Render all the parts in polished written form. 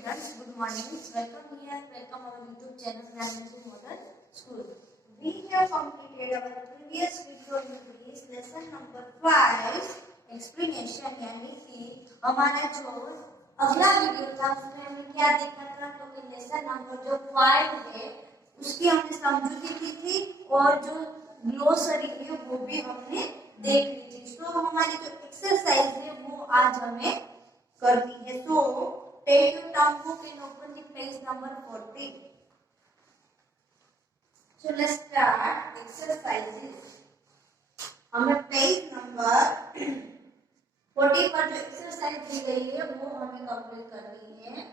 students, good morning. Welcome here. Welcome our YouTube channel Grammarly Model School. We have completed our previous video English lesson number 5 explanation यानी कि हमारा जो अगला वीडियो था उसमें हमने क्या देखा था तो कि लेसन नंबर जो 5 है उसकी हमने समझूती की थी और जो ग्लोसरी है वो भी हमने देख ली थी। तो हमारी जो एक्सरसाइज है वो आज हमें करनी है। तो take your term book and open the page number 40. So let's start exercises. हमें पेज नंबर 40 पर जो एक्सरसाइज दी गई है वो हमें कंप्लीट करनी है।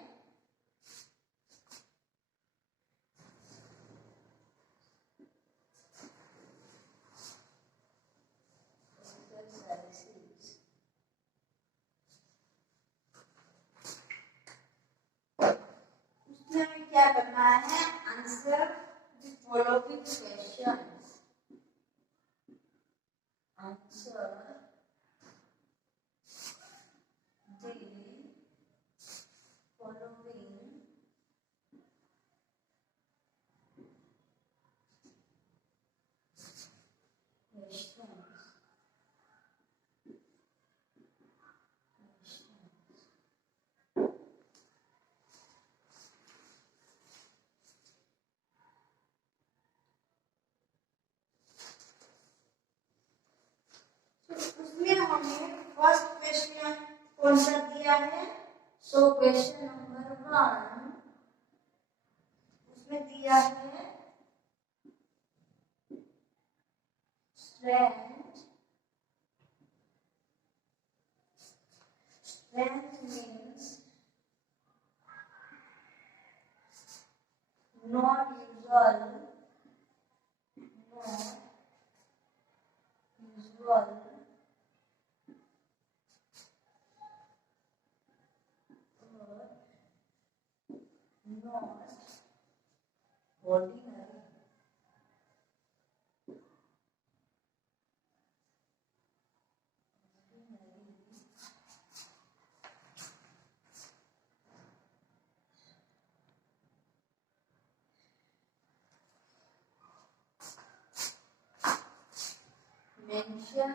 उसमें हमें क्या करना है? Answer the following questions. Answer the following questions. उसमें हमें फर्स्ट क्वेश्चन कौन सा दिया है? सो क्वेश्चन नंबर 1 उसमें दिया है strength. Strength means not usual, not ordinary. Mention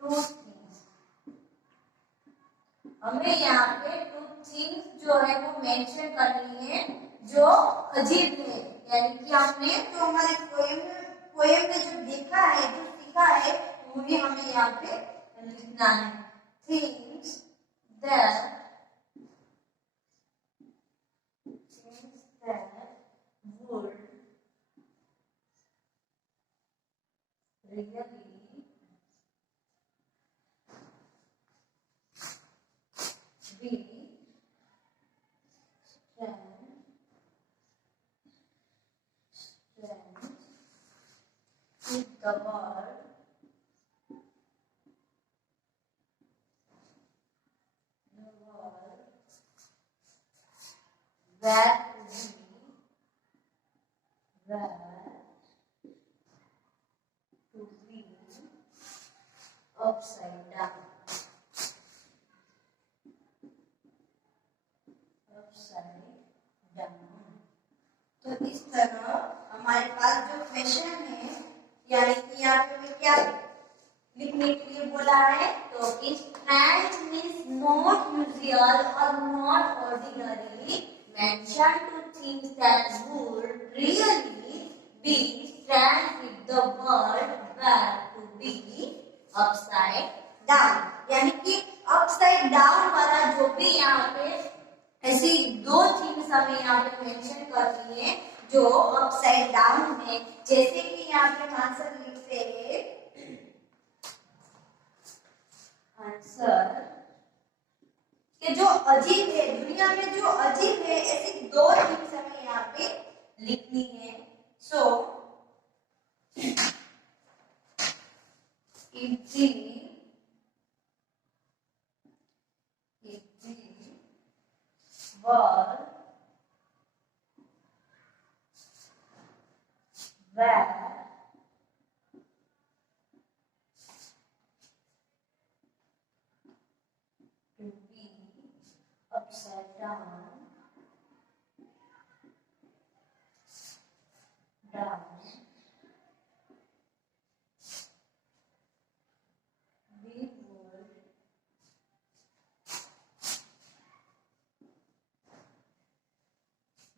two things. हमें यहाँ पे टू थिंग्स जो है वो मेंशन करनी है जो अजीब है, यानी कि हमने जो हमारे पोएम में जो देखा है जो सीखा है वो भी हमें यहाँ पे लिखना है। Things that would really be strength with the word that to be upside down. तो इस तरह हमारे पास जो क्वेश्चन है यानी कि यहाँ पे हमें क्या लिखने के लिए बोला है तो strength means not usual or not ordinary. Mention two things that would really be strength with the word were to be upside down. यानी कि upside down वाला जो भी यहाँ पे ऐसी दो थिंग्स हमें यहाँ पे मेंशन करनी है जो अपसाइड डाउन है। जैसे कि यहाँ पे आंसर लिखते हैं आंसर कि जो अजीब है दुनिया में जो अजीब है ऐसी दो थिंग्स हमें यहाँ पे लिखनी है। सो were where upside down, down, we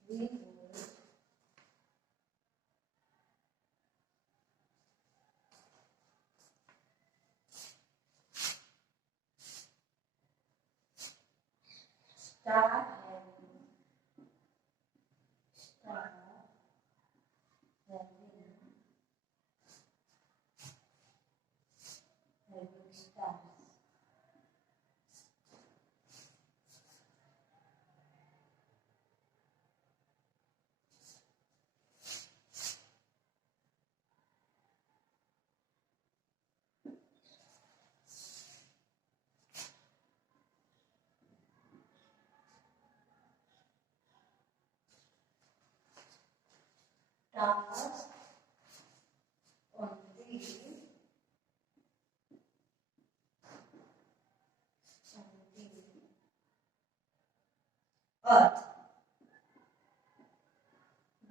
would start having stars. Stars on the earth.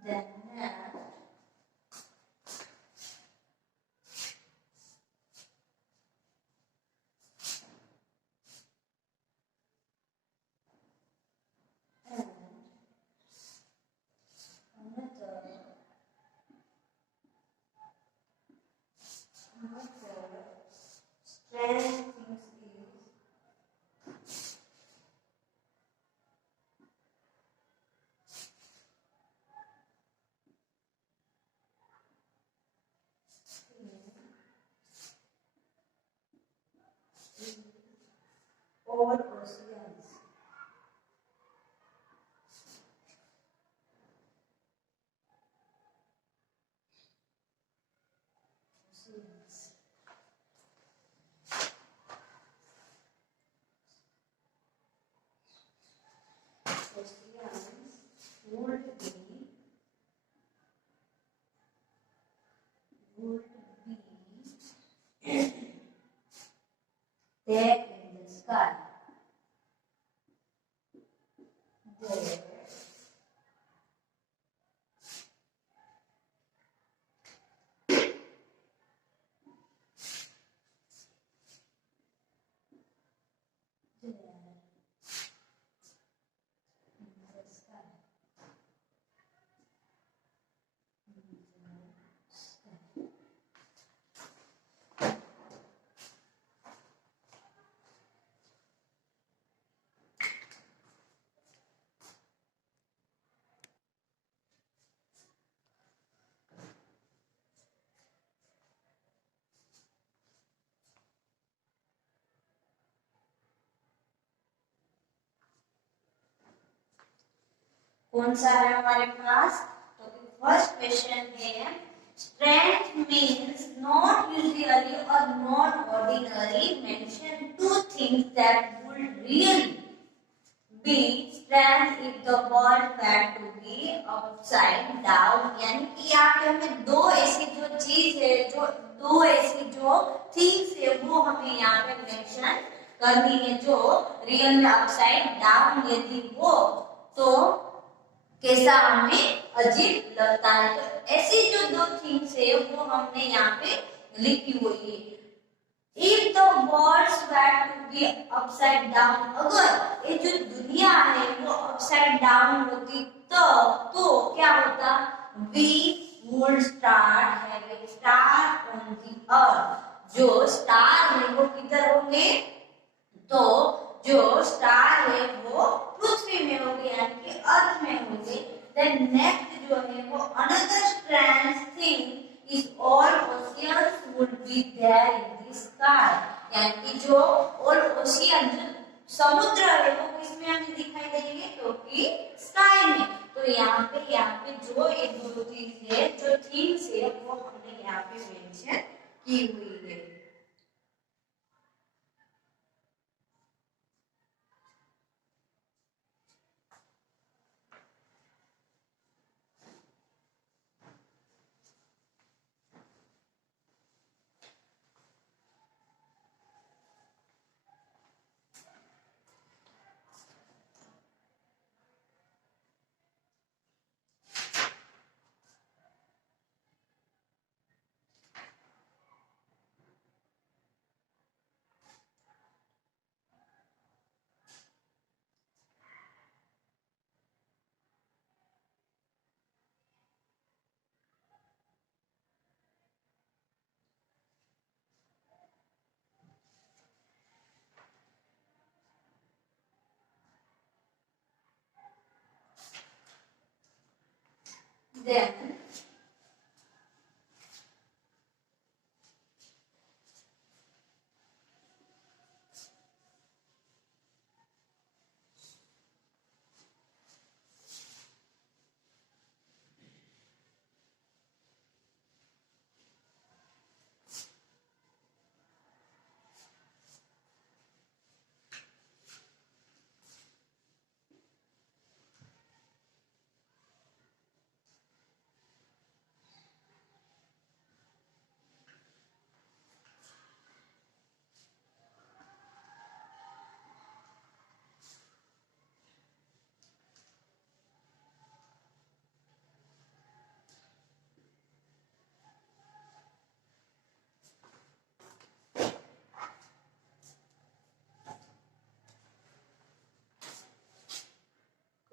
Then next, and another strange thing is all oceans. Oceans would be there in the sky. There कौन सा है हमारे पास? तो first question है strength means not usually और not ordinary mention two things that would really be strength if the world वैर to be upside down. यानी कि यहाँ पे हमें दो ऐसी जो चीज है, जो दो ऐसी जो थिंग्स है वो हमें यहाँ पे मेंशन करनी है, जो रियल में अपसाइड डाउन यदि हो तो कैसा हमें अजीब लगता है। तो ऐसी जो दो थिंग्स है वो हमने यहाँ पे लिखी हुई है। If the worlds were to be upside down, अगर ये जो दुनिया है वो अपसाइड डाउन होती तो क्या होता? We would start having star on the earth. जो स्टार है वो किधर होंगे? तो जो स्टार है वो पृथ्वी में होंगे, यानी कि अर्थ में होंगे। देन नेक्स्ट जो है वो another strange thing is all oceans would be there in the sky. यानी कि जो ऑल ओशियन जो समुद्र है वो किसमें हमें दिखाई देंगे? तो कि स्काई में। तो यहाँ पे जो एक दो चीज है, जो थिंग्स है वो हमने यहाँ पे मेंशन की हुई है। Then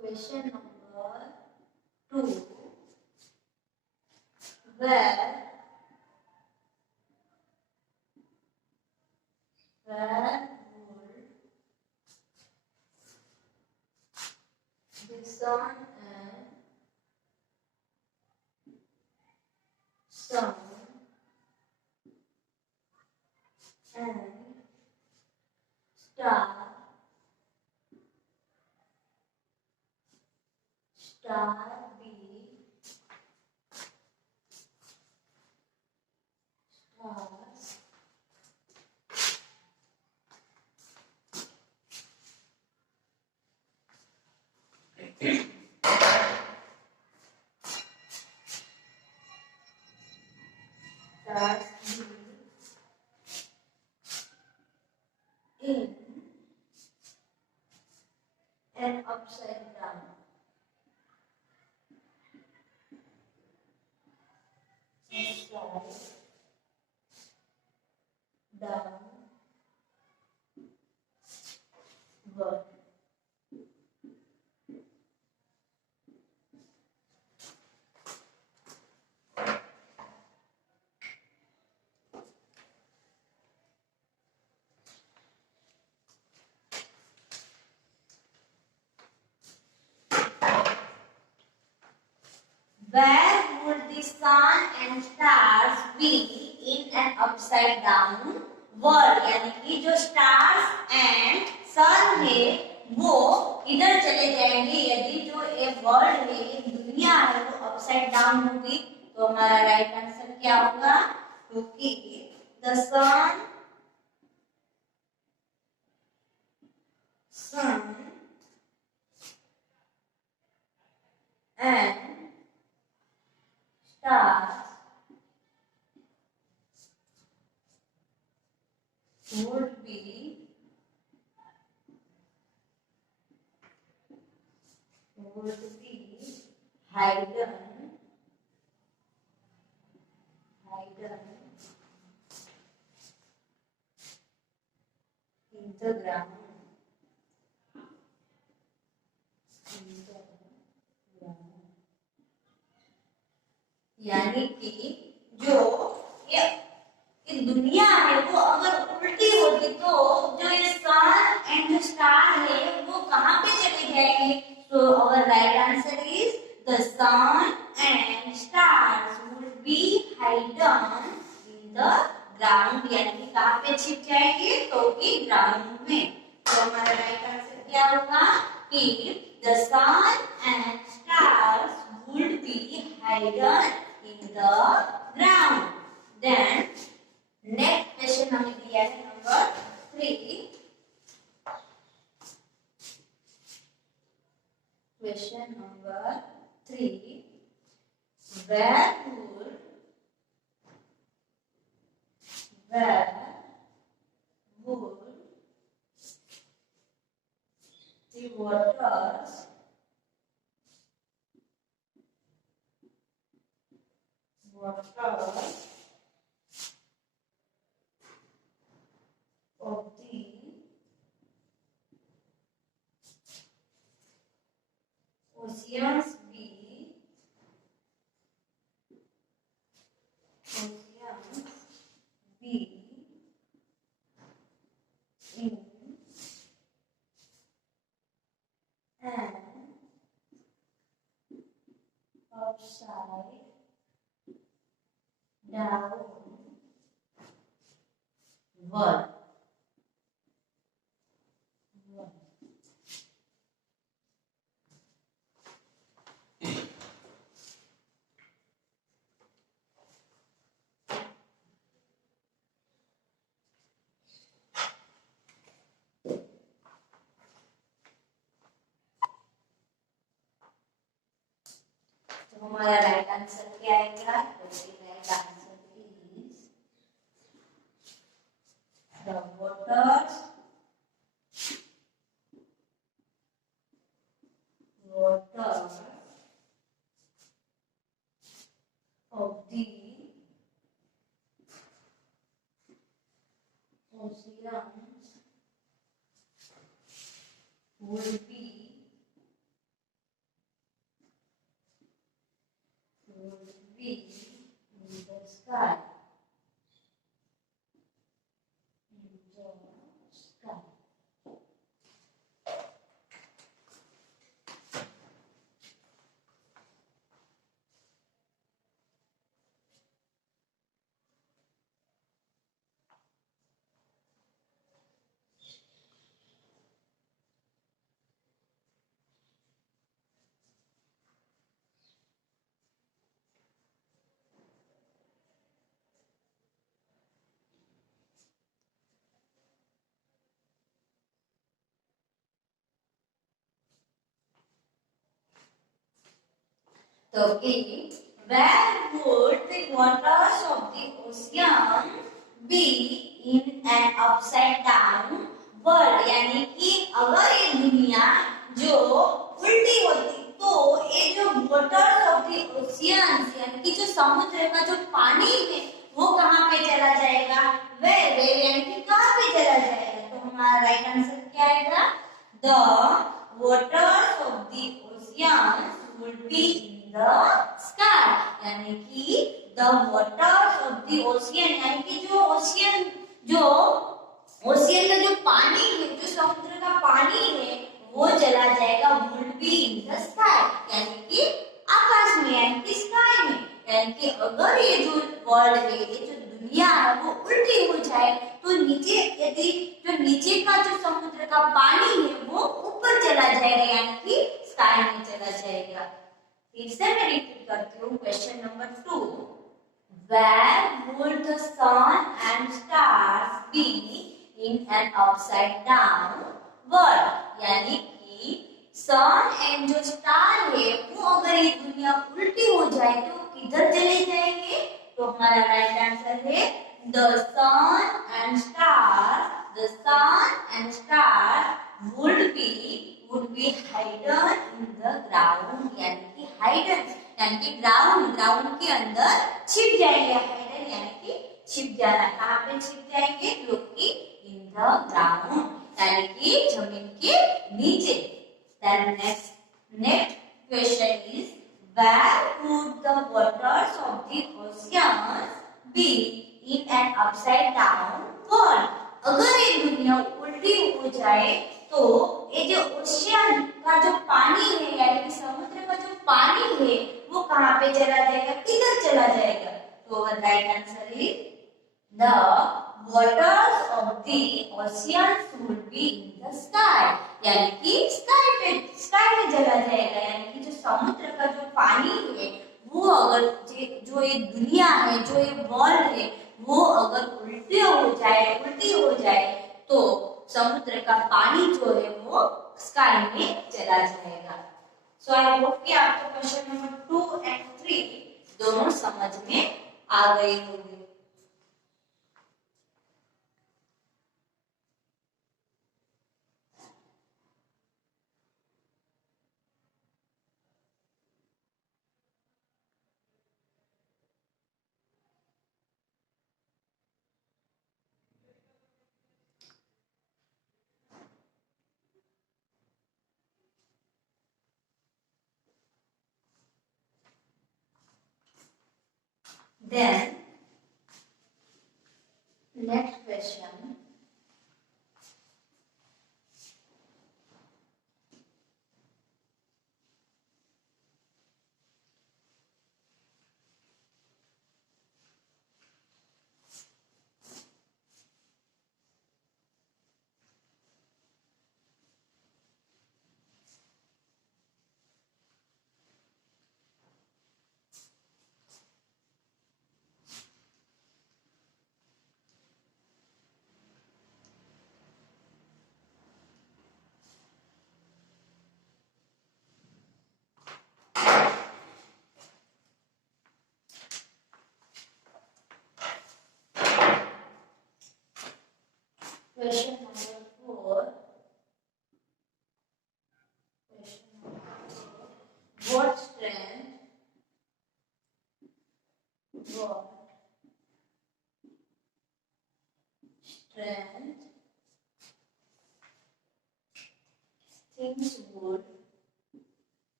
question number 2. Where would the sun and star be stars stars be in an upside down world. Where would the sun and stars be in an upside down world? यानी कि जो stars and sun है वो इधर चले जाएंगे यदि जो ये वर्ल्ड है ये दुनिया है वो अपसाइड डाउन होगी तो हमारा राइट आंसर क्या होगा? क्योंकि the sun and stars would be hidden in the ground. यानी कि जो ये दुनिया है वो अगर उल्टी होती तो जो ये सन एंड जो स्टार है वो कहाँ पे चले जाएंगे? So our right answer is the sun and stars would be hidden in the ground. यानी कि कहाँ पे छिप जाएंगे? तो कि ग्राउंड में. तो हमारा राइट आंसर क्या होगा? कि the sun and stars would be hidden in the ground. Then next question हमें दिया है number 3. Question number 3. Where would the waters of the oceans be in an upside down world. तो हमारा राइट आंसर क्या आएगा? Right answer is the waters of the oceans will be in the sky. So, where would the waters of the ocean be in an upside down world? यानी कि अगर ये दुनिया जो उल्टी होती तो ये जो waters of the oceans यानी कि जो समुद्र का जो पानी है वो कहाँ पे चला जाएगा? Where यानी कि कहाँ पे चला जाएगा? तो हमारा राइट आंसर क्या आएगा? The waters of the oceans would be the sky यानी कि the waters of the ocean यानी कि जो ओशियन का जो पानी है जो समुद्र का पानी है वो चला जाएगा would be in the sky यानी कि आकाश में यानी कि स्काई में यानी कि अगर ये जो वर्ल्ड है ये जो दुनिया है वो उल्टी हो जाए तो नीचे यदि जो नीचे का जो समुद्र का पानी है वो ऊपर चला जाएगा यानी कि स्काई में चला जाएगा। फिर से मैं रिपीट करती हूँ question number 2 Where would the sun and stars be in an upside down world यानी कि सन एंड जो स्टार है वो अगर ये दुनिया उल्टी हो जाए तो किधर चले जाएंगे? तो हमारा राइट आंसर है the sun and star would be hidden in the ground यानी कि hidden यानी कि ग्राउंड के अंदर छिप जाएंगे। hidden यानी कि छिप जाना कहाँ पे छिप जाएंगे? लोग की in the ground यानी कि जमीन के नीचे। Then next question is where would the waters of the oceans be in an upside down world? अगर ये दुनिया उल्टी हो जाए तो ये जो ओशियन का जो पानी है यानी कि समुद्र का जो पानी है वो कहाँ पे चला जाएगा? किधर चला जाएगा? तो right answer is the waters of the oceans would be in the sky यानी कि स्काई में चला जाएगा यानी कि जो समुद्र का जो पानी है वो अगर जो ये दुनिया है जो ये वर्ल्ड है वो अगर उल्टी हो जाए तो समुद्र का पानी जो है वो स्काई में चला जाएगा। सो आई होप कि आपको क्वेश्चन नंबर 2 एंड 3 दोनों समझ में आ गई होगी। Then next question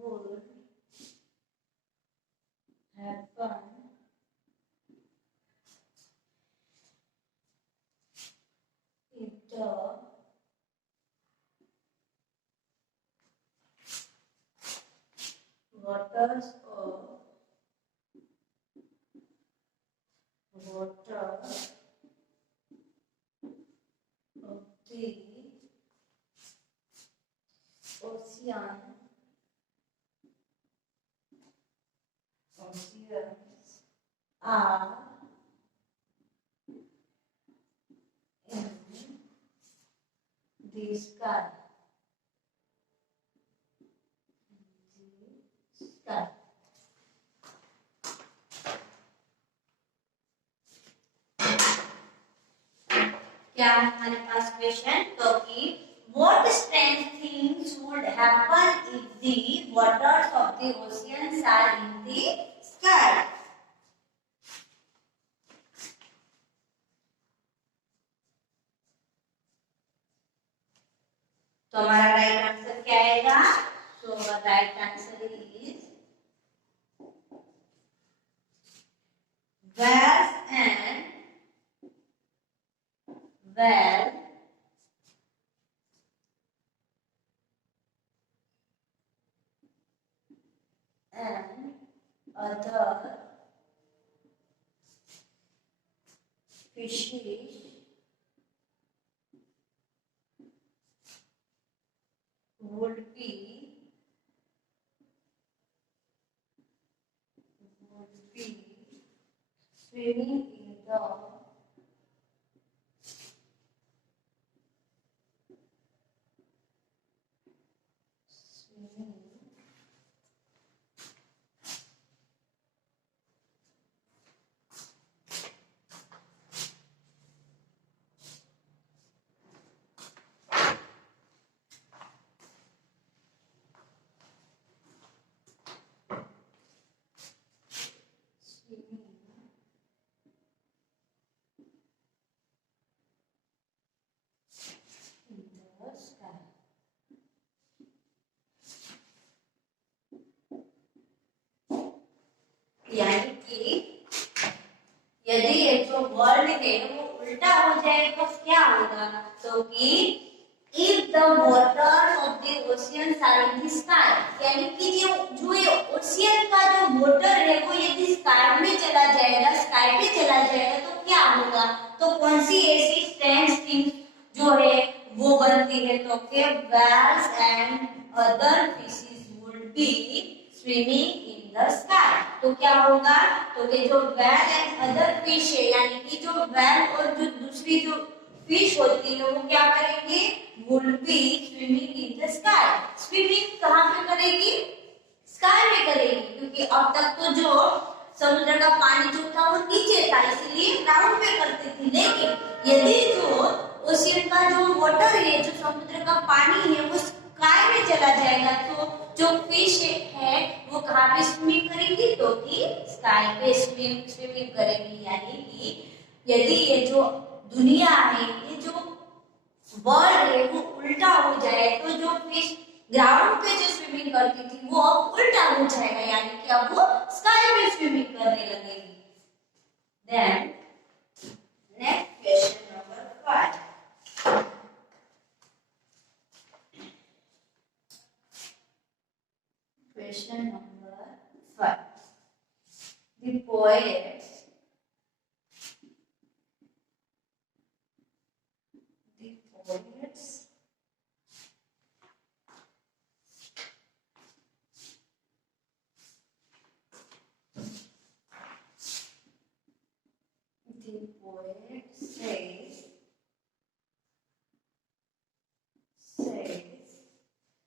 would happen if the waters of the oceans are in the sky. क्या है हमारे पास क्वेश्चन तो कि what strange things would happen if the waters of the oceans are in the sky? तो हमारा राइट आंसर क्या आएगा? So right answer is whales and whale and other fishes would be swimming in the sky. यानी कि यदि ये जो वर्ल्ड है वो उल्टा हो जाए तो क्या होगा? तो कि if the waters of the oceans are in the sky, यानी कि जो ये ओशियन का जो वाटर है वो यदि स्काई में चला जाएगा, स्काई पे चला जाएगा तो क्या होगा? तो कौन सी ऐसी स्ट्रेंज थिंग जो है वो बनती है? तो के whales and other fishes would be swimming in the sky. तो क्या होगा? तो ये जो whale and other fish है यानी कि जो whale और जो दूसरी जो फिश होती है वो क्या करेंगे? would be swimming in the sky. Swimming कहाँ पे करेगी? स्काई में करेगी, क्योंकि अब तक तो जो समुद्र का पानी जो था वो नीचे था इसलिए ग्राउंड पे करती थी, लेकिन यदि जो ओशियन का जो वाटर है जो समुद्र का पानी है वो स्काई में चला जाएगा तो जो फिश है वो कहाँ पे स्विमिंग करेंगी? तो कि स्काई पे स्विमिंग करेंगी। यानी कि यदि ये जो दुनिया है ये जो वर्ल्ड है वो उल्टा हो जाए तो जो फिश ग्राउंड पे जो स्विमिंग करती थी वो अब उल्टा हो जाएगा, यानी कि अब वो स्काई में स्विमिंग करने लगेगी। Then next question number 5. Question number 5. The poets says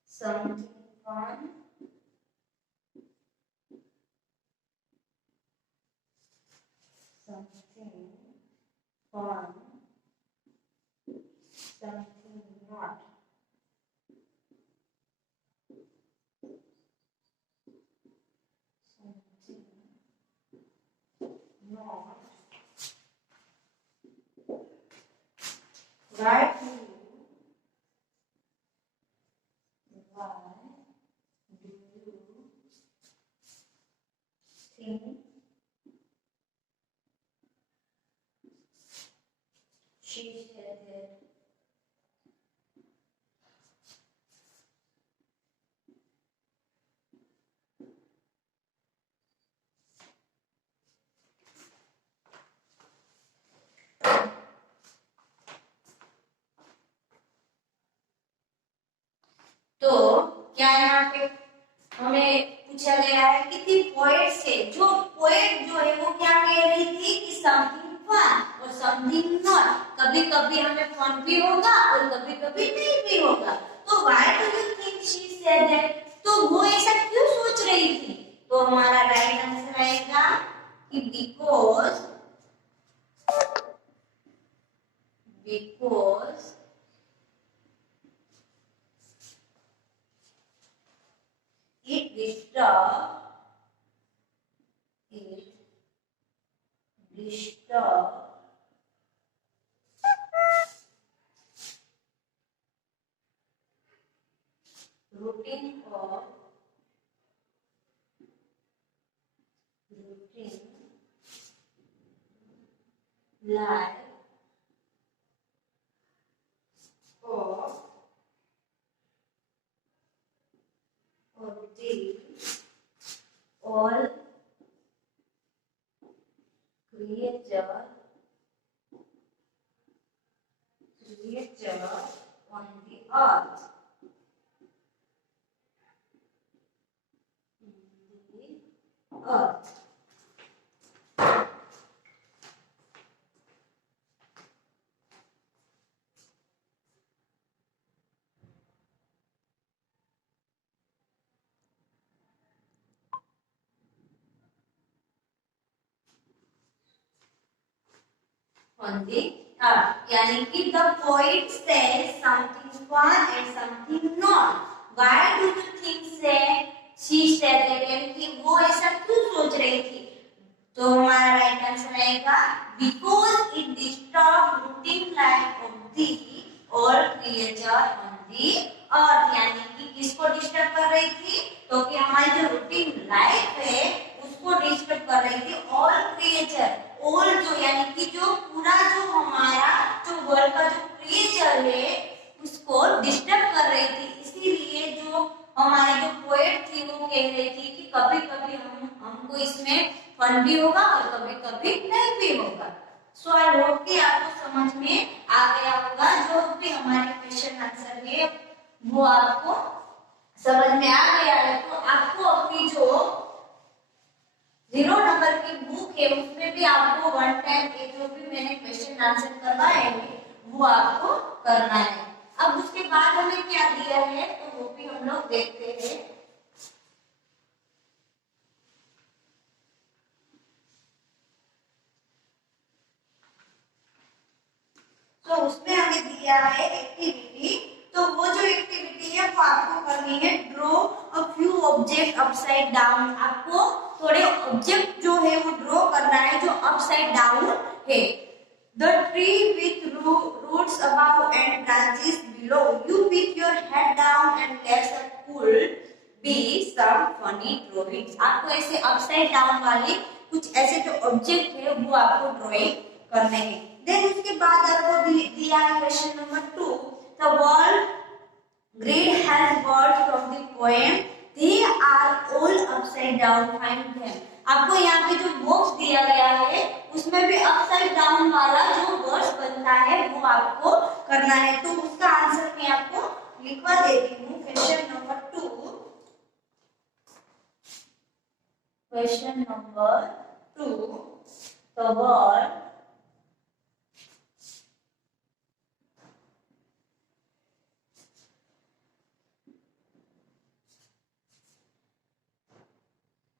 something fun something not. Why do you she said that. तो क्या यहाँ पे हमें पूछा गया है किसी पोएट से, जो पोएट जो है वो क्या कह रही थी कि समथिंग फन और समथिंग नॉट, कभी कभी हमें फन भी होगा और कभी कभी नहीं भी होगा। तो why do you think she said that, तो वो ऐसा क्यों सोच रही थी? तो हमारा राइट आंसर आएगा कि because it disturb routine life of the all creature on the earth. On the earth, यानी कि the poet says something fun and something not. Why do you think she said that? यानी कि वो ऐसा क्यों सोच रही थी? तो हमारा राइट आंसर आएगा because it disturbs routine life of the all creature on the earth, यानी कि किसको डिस्टर्ब कर रही थी? तो कि हमारी जो रूटीन लाइफ है उसको डिस्टर्ब कर रही थी ऑल क्रिएचर, ऑल जो यानी कि जो पूरा जो हमारा जो वर्ल्ड का जो क्रिएचर है उसको डिस्टर्ब कर रही थी। इसीलिए जो हमारी जो पोएट थी वो कह रही थी कि कभी कभी हमको इसमें फन भी होगा और कभी कभी नहीं भी होगा। सो आई होप कि आपको समझ में आ गया होगा, जो भी हमारे क्वेश्चन आंसर है वो आपको समझ में आ गया है। तो आपको अपनी जो 0 नंबर की बुक है उसमें भी आपको वन टाइम जो भी मैंने क्वेश्चन आंसर करवाए हैं वो आपको करना है। अब उसके बाद हमें क्या दिया है तो वो भी हम लोग देखते हैं। तो उसमें हमें दिया है एक्टिविटी, तो वो जो एक्टिविटी है वो आपको करनी है draw a few object upside down. आपको थोड़े ऑब्जेक्ट जो है वो ड्रॉ करना है जो अपसाइड डाउन है। The tree with roots above and branches below, you with your head down and let's cool be some funny drawings. आपको ऐसे अपसाइड डाउन वाले कुछ ऐसे जो ऑब्जेक्ट है वो आपको ड्राइंग करने हैं। देन उसके बाद आपको दिया है question number 2, the word grid has words from the poem, they are all upside down, find them. आपको यहाँ पे जो बॉक्स दिया गया है उसमें भी अपसाइड डाउन वाला जो वर्ड्स बनता है वो आपको करना है। तो उसका आंसर मैं आपको लिखवा देती हूँ। Question number 2, question number 2, the word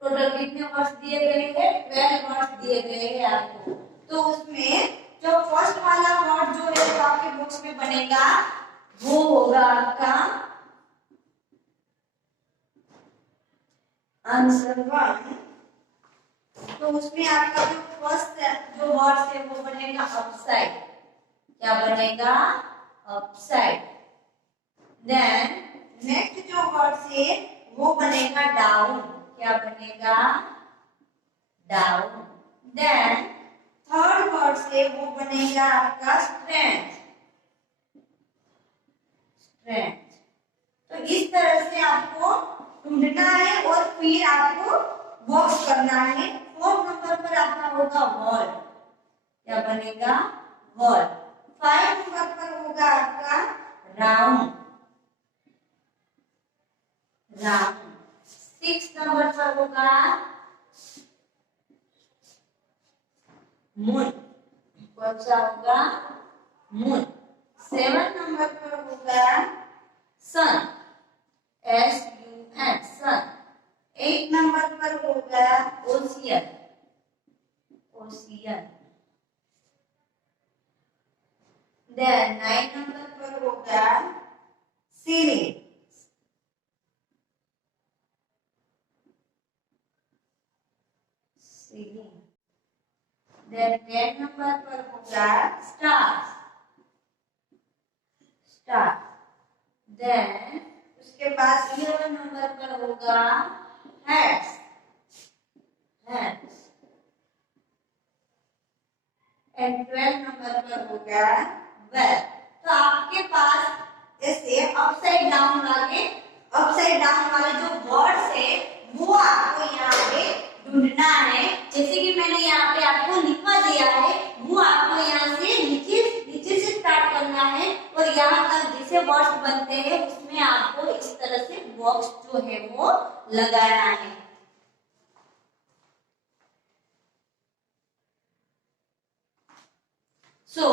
total कितने वर्ड्स दिए गए हैं? 12 वर्ड्स दिए गए हैं आपको। तो उसमें जो फर्स्ट वाला वर्ड जो है तो आपके बुक्स में बनेगा वो होगा आपका आंसर 1। तो उसमें आपका जो फर्स्ट जो वर्ड है वो बनेगा अपसाइड। क्या बनेगा? अपसाइड। देन नेक्स्ट जो वर्ड है वो बनेगा डाउन। क्या बनेगा? डाउन। देन थर्ड वर्ड से वो बनेगा आपका स्ट्रेंथ। स्ट्रेंथ। तो इस तरह से आपको ढूंढना है और फिर आपको बॉक्स करना है। 4 नंबर पर आपका होगा वर्ड, क्या बनेगा? वर्ड। 5 नंबर पर होगा आपका राउंड, राउंड। 6 नंबर पर होगा मून, कौन सा होगा? मून। 7 नंबर पर होगा सन, SUN, सन। 8 नंबर पर होगा ओशियन, ओशियन। देन 9 नंबर पर होगा सीलिंग, सीलिंग। देन 10 नंबर पर होगा स्टार्स, स्टार। देन उसके बाद 11 नंबर पर होगा हैट्स, हैट्स। एंड 12 नंबर पर होगा वेल। तो आपके पास ऐसे अपसाइड डाउन वाले जो वर्ड्स है वो आपको यहाँ पे ढूंढना है। जैसे कि मैंने यहाँ पे आपको लिखवा दिया है, वो आपको यहाँ से नीचे से स्टार्ट करना है और यहाँ तक जैसे वर्ड्स बनते हैं उसमें आपको इस तरह से बॉक्स जो है वो लगाना है। सो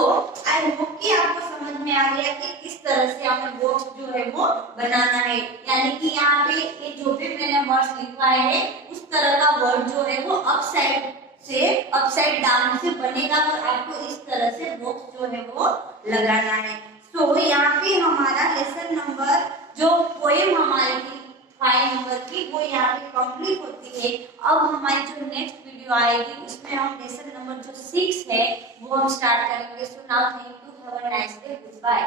आई होप कि आपको समझ में आ गया कि किस तरह से हमें बॉक्स जो है वो बनाना है। यानी कि यहाँ पे ये जो भी मैंने वर्ड्स लिखवाए हैं उस तरह का वर्ड जो है वो अपसाइड डाउन से बनेगा और आपको इस तरह से बॉक्स जो है वो लगाना है। सो यहाँ पे हमारा लेसन नंबर जो पोएम हमारी थी 5 नंबर की वो यहाँ पे कंप्लीट होती है। अब हमारी जो नेक्स्ट वीडियो आएगी उसमें हम लेसन नंबर जो 6 है वो हम स्टार्ट करेंगे। So now thank you, have a nice day, good bye.